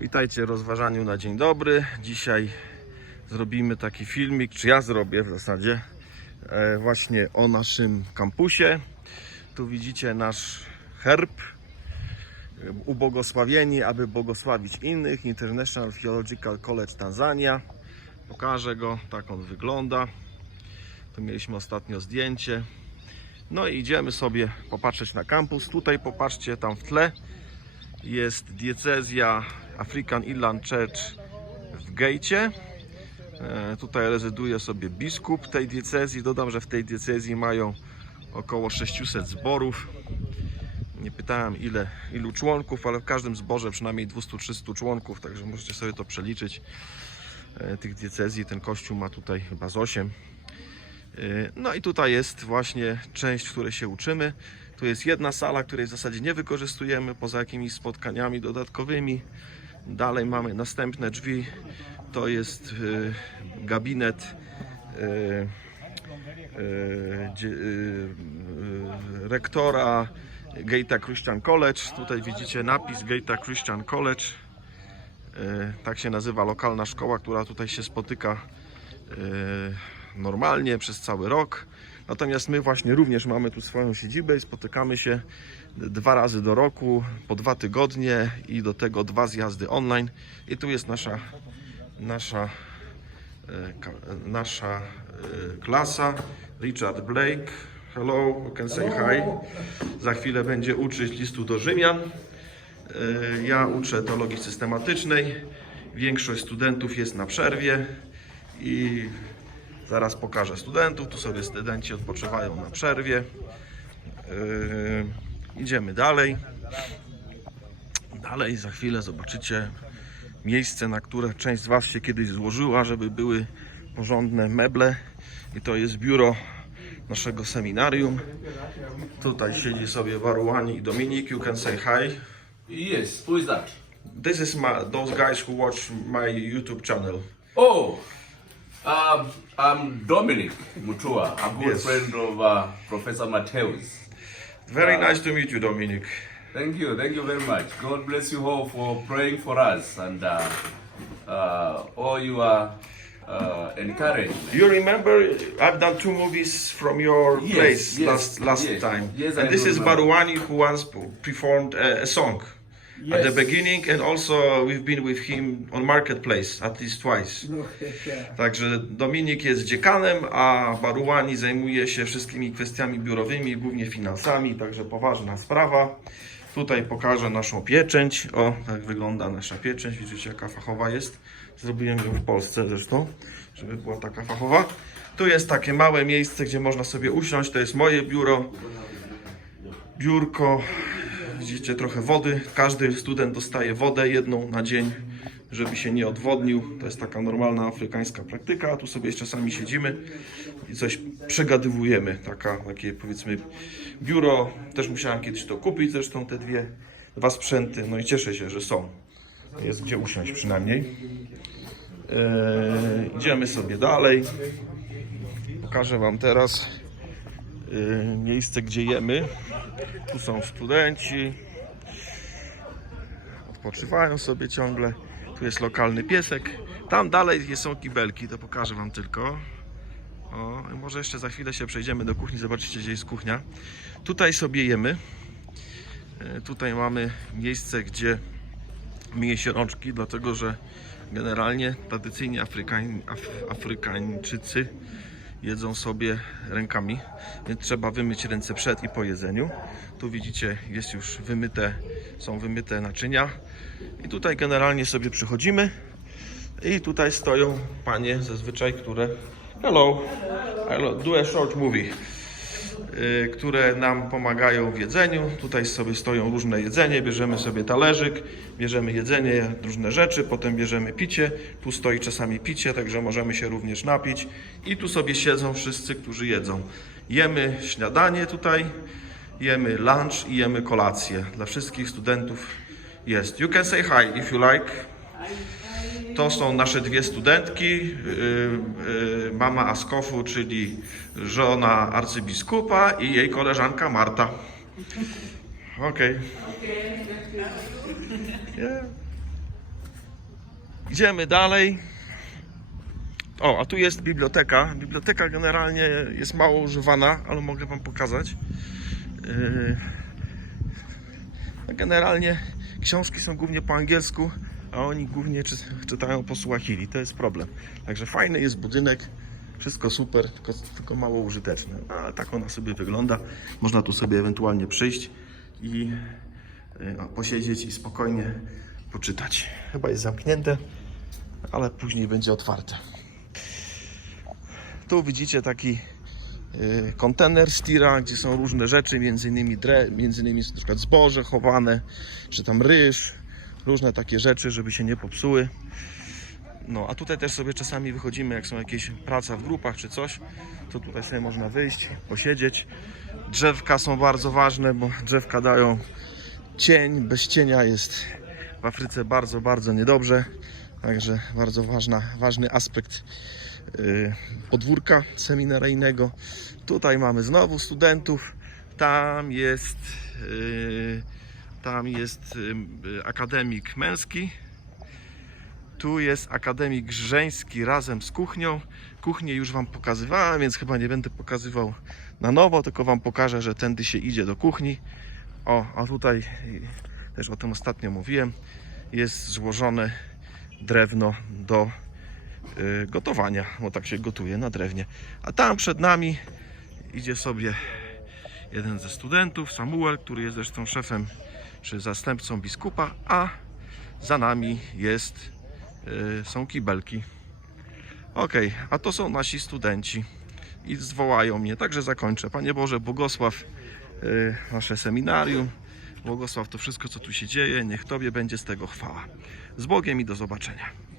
Witajcie rozważaniu na dzień dobry. Dzisiaj zrobimy taki filmik, czy ja zrobię w zasadzie, e, właśnie o naszym kampusie. Tu widzicie nasz herb, ubogosławieni, aby błogosławić innych, International Theological College Tanzania. Pokażę go, tak on wygląda. Tu mieliśmy ostatnio zdjęcie. No i idziemy sobie popatrzeć na kampus. Tutaj popatrzcie, tam w tle jest diecezja African Inland Church w Gejcie. E, Tutaj rezyduje sobie biskup tej diecezji. Dodam, że w tej diecezji mają około 600 zborów. Nie pytałem ile, ilu członków, ale w każdym zborze przynajmniej 200-300 członków, także możecie sobie to przeliczyć. E, Tych diecezji ten kościół ma tutaj chyba z 8. E, No i tutaj jest właśnie część, w której się uczymy. Tu jest jedna sala, której w zasadzie nie wykorzystujemy poza jakimiś spotkaniami dodatkowymi. Dalej mamy następne drzwi. To jest e, gabinet e, e, rektora Gate'a Christian College. Tutaj widzicie napis Gate'a Christian College. Tak się nazywa lokalna szkoła, która tutaj się spotyka normalnie przez cały rok. Natomiast my właśnie również mamy tu swoją siedzibę i spotykamy się dwa razy do roku, po dwa tygodnie i do tego dwa zjazdy online. I tu jest nasza, nasza, e, nasza e, klasa. Richard Blake. Hello, can say hi. Za chwilę będzie uczyć listu do Rzymian. E, Ja uczę teologii systematycznej. Większość studentów jest na przerwie i zaraz pokażę studentów. Tu sobie studenci odpoczywają na przerwie. Yy, idziemy dalej. Dalej za chwilę zobaczycie miejsce, na które część z Was się kiedyś złożyła, żeby były porządne meble. I to jest biuro naszego seminarium. Tutaj siedzi sobie Warułani i Dominik. You can say hi. Yes, who is that? This is my, those guys who watch my YouTube channel. Oh, um, I'm Dominic Mutua, a good Yes. friend of uh, Professor Mateus. Very uh, nice to meet you, Dominic. Thank you, thank you very much. God bless you all for praying for us and uh, uh, all you are uh, encouragement. You remember I've done two movies from your Yes, place yes, last last yes, time, yes, and I this is remember. Baruani who once performed a, a song at the Yes. beginning, and also we've been with him on Marketplace at least twice. No, yeah. Także Dominik jest dziekanem, a Baruani zajmuje się wszystkimi kwestiami biurowymi, głównie finansami, także poważna sprawa. Tutaj pokażę naszą pieczęć. O, tak wygląda nasza pieczęć. Widzicie, jaka fachowa jest. Zrobiłem ją w Polsce zresztą, żeby była taka fachowa. Tu jest takie małe miejsce, gdzie można sobie usiąść. To jest moje biuro. Biurko. Widzicie, trochę wody. Każdy student dostaje wodę jedną na dzień, żeby się nie odwodnił. To jest taka normalna afrykańska praktyka. Tu sobie czasami siedzimy i coś przegadywujemy. Taka, takie powiedzmy biuro. Też musiałem kiedyś to kupić, zresztą te dwie, dwa sprzęty. No i cieszę się, że są. Jest gdzie usiąść przynajmniej. Eee, idziemy sobie dalej. Pokażę Wam teraz miejsce, gdzie jemy. Tu są studenci. Odpoczywają sobie ciągle. Tu jest lokalny piesek. Tam dalej są kibelki, to pokażę Wam tylko. O, może jeszcze za chwilę się przejdziemy do kuchni, zobaczycie gdzie jest kuchnia. Tutaj sobie jemy. E, Tutaj mamy miejsce, gdzie myje się rączki, dlatego że generalnie tradycyjnie Afrykań, Af, Afrykańczycy jedzą sobie rękami, więc trzeba wymyć ręce przed i po jedzeniu. Tu widzicie, jest już wymyte, są wymyte naczynia. I tutaj generalnie sobie przychodzimy. I tutaj stoją panie zazwyczaj, które hello, hello do a short movie które nam pomagają w jedzeniu. Tutaj sobie stoją różne jedzenie, bierzemy sobie talerzyk, bierzemy jedzenie, różne rzeczy, potem bierzemy picie. Tu stoi czasami picie, także możemy się również napić. I tu sobie siedzą wszyscy, którzy jedzą. Jemy śniadanie tutaj, jemy lunch i jemy kolację. Dla wszystkich studentów jest. You can say hi if you like. To są nasze dwie studentki, yy, yy, mama Askofu, czyli żona arcybiskupa i jej koleżanka Marta. Okej. Yeah. Idziemy dalej. O, a tu jest biblioteka. Biblioteka generalnie jest mało używana, ale mogę Wam pokazać. Yy, Generalnie książki są głównie po angielsku, a oni głównie czy, czytają po. To jest problem. Także fajny jest budynek, wszystko super, tylko, tylko mało użyteczne. Ale tak ona sobie wygląda. Można tu sobie ewentualnie przyjść i no, posiedzieć i spokojnie poczytać. Chyba jest zamknięte, ale później będzie otwarte. Tu widzicie taki y, kontener z tira, gdzie są różne rzeczy, między innymi, dre, między innymi na przykład zboże chowane, czy tam ryż, różne takie rzeczy, żeby się nie popsuły. No, a tutaj też sobie czasami wychodzimy, jak są jakieś praca w grupach czy coś, to tutaj sobie można wyjść, posiedzieć. Drzewka są bardzo ważne, bo drzewka dają cień. Bez cienia jest w Afryce bardzo, bardzo niedobrze. Także bardzo ważna, ważny aspekt y, podwórka seminaryjnego. Tutaj mamy znowu studentów. Tam jest, y, tam jest y, akademik męski. Tu jest akademik żeński razem z kuchnią. Kuchnię już Wam pokazywałem, więc chyba nie będę pokazywał na nowo, tylko Wam pokażę, że tędy się idzie do kuchni. O, a tutaj y, też o tym ostatnio mówiłem. Jest złożone drewno do y, gotowania, bo tak się gotuje na drewnie. A tam przed nami idzie sobie jeden ze studentów, Samuel, który jest zresztą szefem czy zastępcą biskupa, a za nami jest, y, są kibelki. Ok, a to są nasi studenci i zwołają mnie, także zakończę. Panie Boże, błogosław y, nasze seminarium, błogosław to wszystko, co tu się dzieje, niech Tobie będzie z tego chwała. Z Bogiem i do zobaczenia.